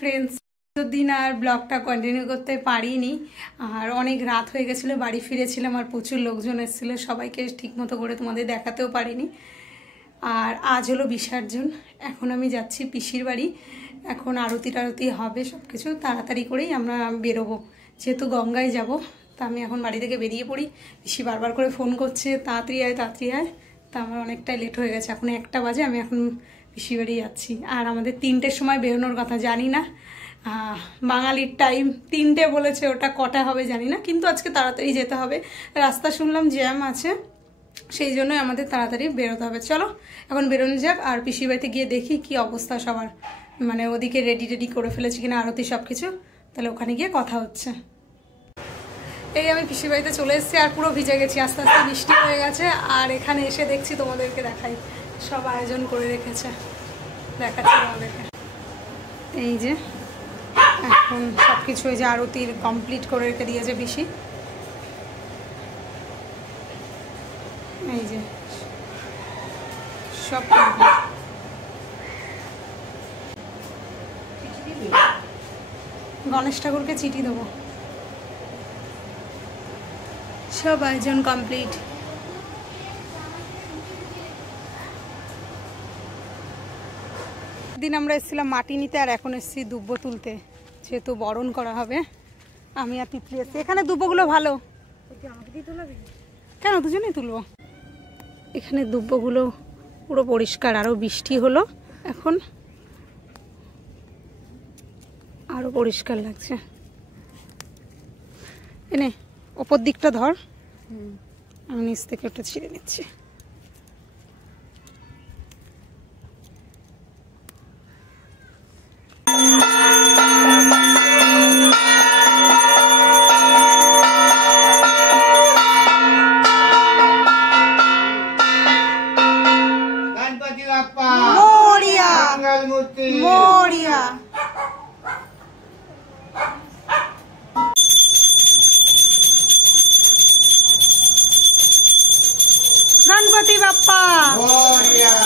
Friends दिन और ब्लगटा continue करते पारिनी और अनेक रात हो गेछिलो बाड़ी फिरेछिलाम और प्रचुर लोकजन एसेछिलो सबाइके ठीकमतो करे तोमादेर देखातेও पारिनी और आज हलो विसर्जन एखन आमि जाচ্ছি पिसिर बाड़ी एखन आरती टारती होबे सबकिछु ताड़ाताड़ी करेई आमरा बेरोबो जेहेतु गंगाय जाबो तो आमि एखन बाड़ी थेके बेरिये पड़ि पिसि बारबार करे फोन करछे ताड़ाताड़ी आय तो आमार अनेकटाई लेट हो गेछे एखन 1टा बाजे आमि एखन पिसि बाड़ी जाচ্ছি और आमादेर 3टेर समय बेरोनोर कथा जानि ना बांगालिर टाइम 3টে बोलेছে ওটা কটা হবে জানি না কিন্তু আজকে তাড়াতাড়ি যেতে হবে রাস্তা শুনলাম জ্যাম আছে সেই জন্য আমাদের তাড়াতাড়ি বেরোতে হবে চলো এখন বেরোনো যাক আর পিসির বাড়িতে গিয়ে দেখি কি অবস্থা সবার মানে ওদিকে রেডি করে ফেলেছে কিনা আরতি সবকিছু তাহলে ওখানে গিয়ে কথা হচ্ছে এই আমি পিসির বাড়িতে চলে এসেছি আর পুরো ভিজে গেছি আস্তে আস্তে বৃষ্টি হয়ে গেছে আর এখানে এসে দেখছি তোমাদেরকে দেখাই সব আয়োজন করে রেখেছে দেখাচ্ছি তোমাদেরকে এই যে এখন সবকিছু এই যে আরতির কমপ্লিট করে রেখে দিয়েছে পিসি এই যে সব গণেশ ঠাকুরকে চিঠি দেবো সব আয়োজন কমপ্লিট दिन আমরা এসেছিলাম মাটি নিতে আর এখন এসেছি দুব্ব তুলতে যেহেতু বরণ করা হবে আমি আর তিতলি এসেছি এখানে দুব্বগুলো ভালো কেন দুজনেই তুলবো এখানে দুব্বগুলো পুরো পরিষ্কার আরও বৃষ্টি হলো এখন আরও পরিষ্কার লাগছে এনে ওপর দিকটা ধর আমি নিচ থেকে ওটা ছিঁড়ে নিচ্ছি गणपति बाप्पा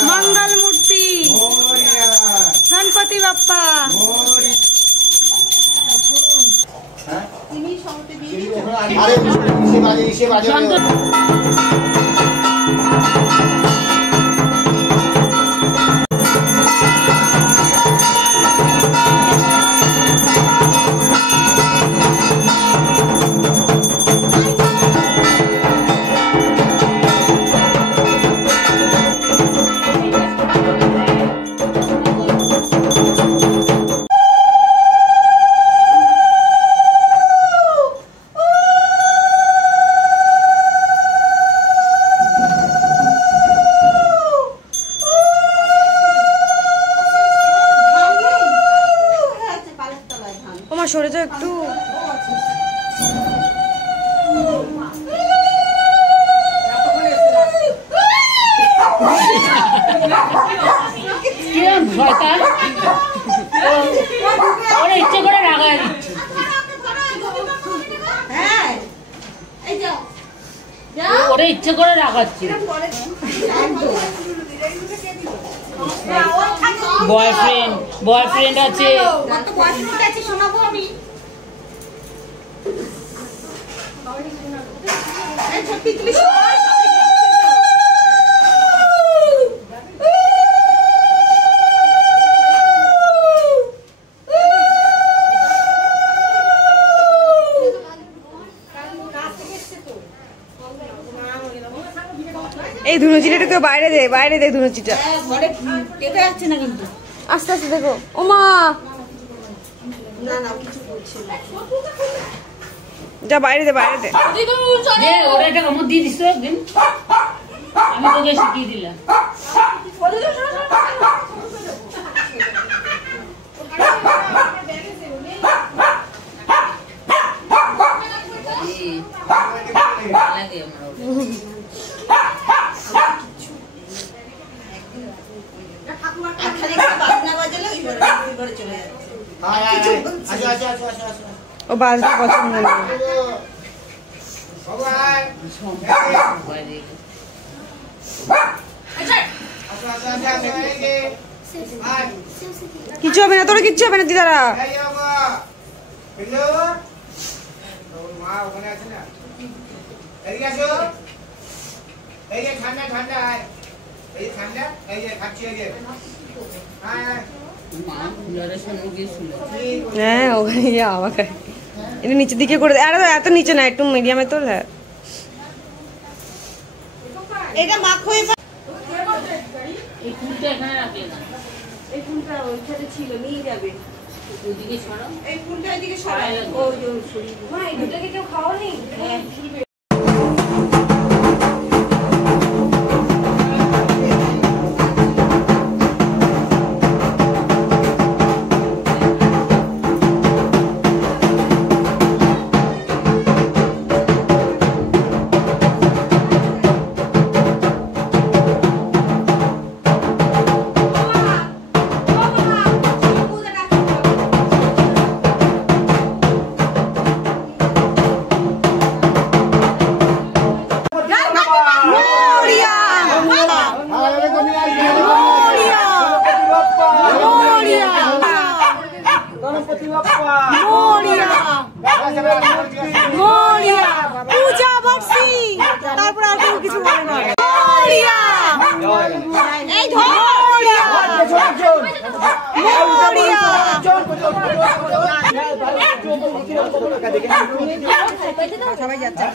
मंगल मूर्ति गणपति बाप्पा সরে যাও একটু ইচ্ছে করে রাগায় দিচ্ছে ওরে ইচ্ছে করে রাগাচ্ছে বয়ফ্রেন্ড আছে শোনাবো আমি এই ধুনুচিটা তো বাইরে দে ধুনুচিটা ঘরে কেটে যাচ্ছে না কিন্তু আস্তে আস্তে দেখো ওমা না না কিছু বলছি না যা বাইরে দে দে ওরে এটা কামড় দিয়ে দিছ একদিন আমি তোকে শিখিয়ে দিলাম লাগে ও বাজনা পছন্দ না কিচ্ছু হবে না, তোর কিচ্ছু হবে না দিদারা। হ্যাঁ ওখানে গিয়ে আবার খাই। এটা নিচের দিকে করে আরে এত নিচে না, একটু মিডিয়ামে তোল। হ্যাঁ এটা মাখো। এই ফুলটা এখানে রাখলে না, এই ফুলটা ওইখানে ছিল, নিয়ে যাবে। ওইদিকে সরাও, এই ফুলটা এদিকে সরাও। ওই যে সরিয়ে দাও। মা এই দুটোকে কেউ খাওয়ানি? হ্যাঁ পূজা বক্সি, তারপর আর কোনো কিছু বলে না। এই সবাই যাচ্ছে।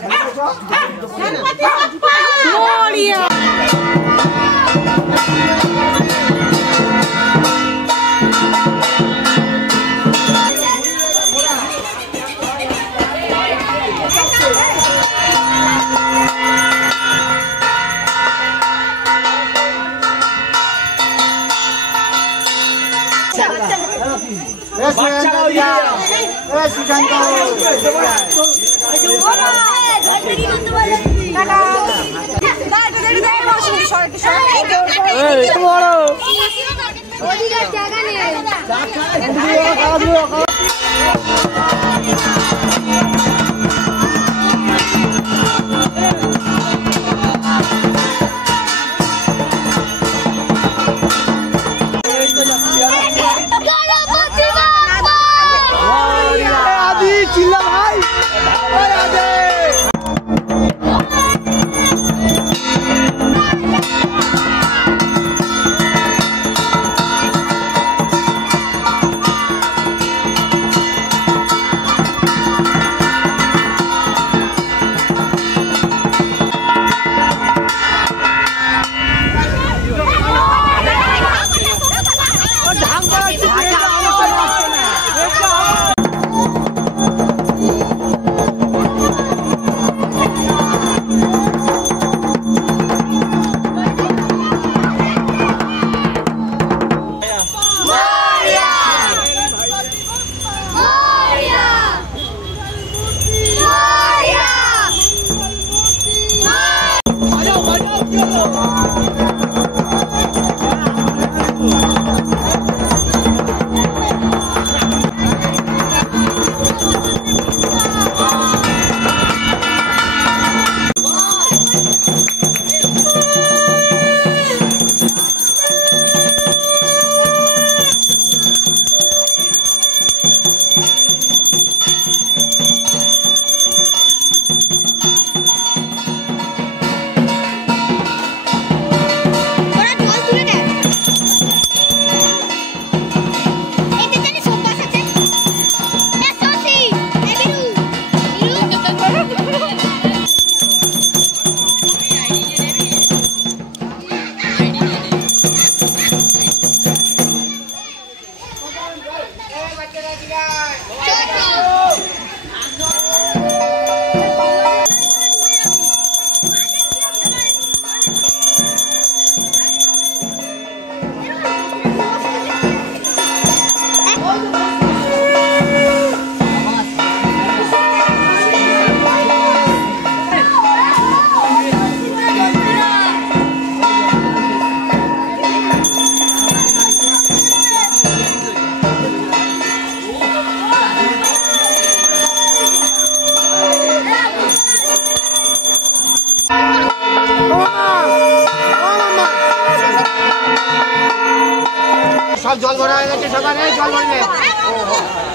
সবাই জল ভরে নে,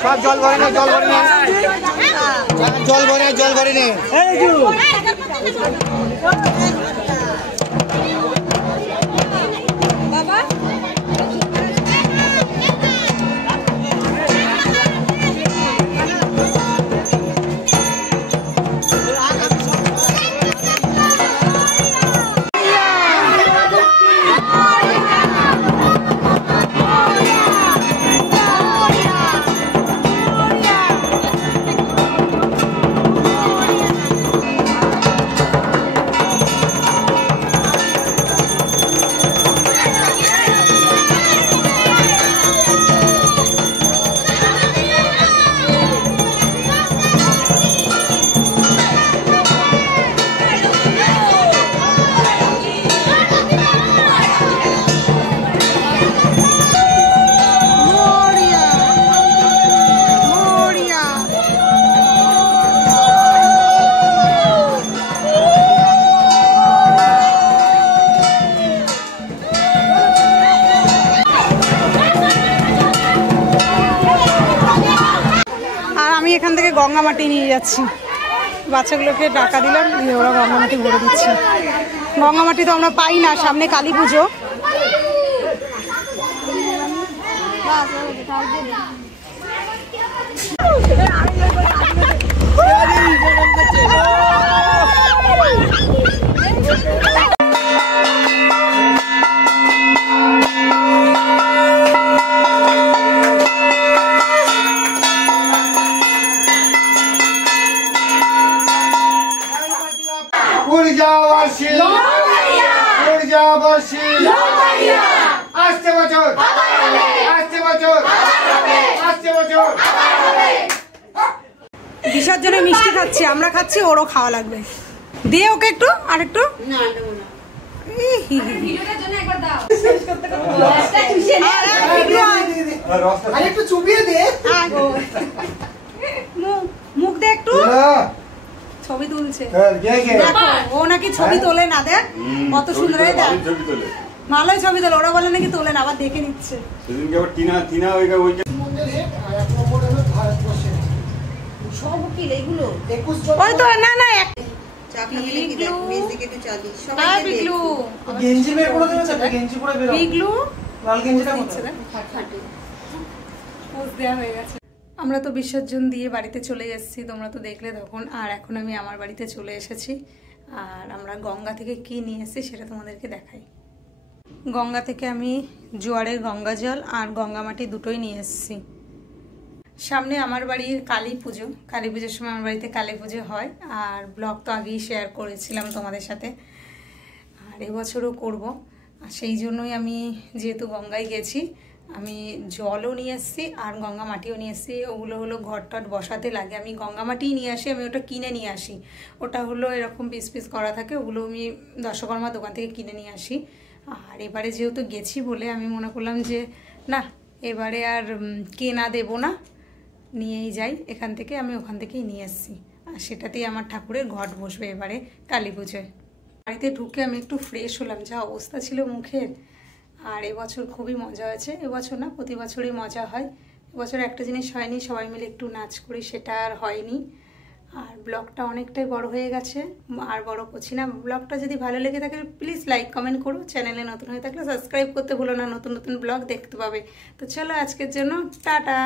সব জল ভরে নে, জল ভরে নে, জল ভরে নে, জল ভরে নে। এখান থেকে গঙ্গা মাটি নিয়ে যাচ্ছি, বাচ্চাগুলোকে টাকা দিলাম, ওরা গঙ্গা মাটি ভরে দিচ্ছে। গঙ্গা মাটি তো আমরা পাই না, সামনে কালী পুজো। বিসর্জনে মিষ্টি খাচ্ছি, আমরা খাচ্ছি, ওরও খাওয়া লাগবে। দিয়ে ওকে একটু আর একটু মুখ দে একটু, ছবি তুলছে। দেখো ও নাকি ছবি তোলে না, দেখ কত সুন্দর, দেখ ভালোই ছবি তোলে। ওরা বলে নাকি তোলে না, আবার দেখে নিচ্ছে। ওই তো না না আমরা তো বিসর্জন দিয়ে বাড়িতে চলে এসেছি, তোমরা তো দেখলে তখন। আর এখন আমি আমার বাড়িতে চলে এসেছি, আর আমরা গঙ্গা থেকে কি নিয়ে এসেছি সেটা তোমাদেরকে দেখাই। গঙ্গা থেকে আমি জোয়ারের গঙ্গা জল আর গঙ্গা মাটি দুটোই নিয়ে এসেছি। সামনে আমার বাড়ির কালী পুজো, কালী পুজোর সময় আমার বাড়িতে কালী পুজো হয়, আর ব্লগ তো আগেই শেয়ার করেছিলাম তোমাদের সাথে, আর এবছরও করব। আর সেই জন্যই আমি যেহেতু গঙ্গায় গেছি, আমি জলও নিয়ে এসেছি আর গঙ্গা মাটিও নিয়ে এসেছি। ওগুলো হলো ঘর টট বসাতে লাগে, আমি গঙ্গা মাটিই নিয়ে আসি, আমি ওটা কিনে নিয়ে আসি। ওটা হলো এরকম পিস পিস করা থাকে, ওগুলো আমি দশকর্মা দোকান থেকে কিনে নিয়ে আসি। আর এবারে যেহেতু গেছি বলে আমি মনে করলাম যে না, এবারে আর কেনা দেবো না, নিয়েই যাই এখান থেকে। আমি ওখান থেকেই নিয়ে এসেছি, আর সেটাতেই আমার ঠাকুরের ঘট বসবে এবারে কালী পুজোয়। বাড়িতে ঢুকে আমি একটু ফ্রেশ হলাম, যা অবস্থা ছিল মুখের। আর এবছর খুবই মজা হয়েছে, এবছর না প্রতি বছরই মজা হয়। এবছর একটা জিনিস হয়নি, সবাই মিলে একটু নাচ করি, সেটা আর হয়নি। আর ব্লগটা অনেকটাই বড় হয়ে গেছে, আর বড় করছি না। ব্লগটা যদি ভালো লেগে থাকে প্লিজ লাইক কমেন্ট করো, চ্যানেলে নতুন হয়ে থাকলে সাবস্ক্রাইব করতে ভুলো না, নতুন নতুন ব্লগ দেখতে পাবে। তো চলো আজকের জন্য টাটা।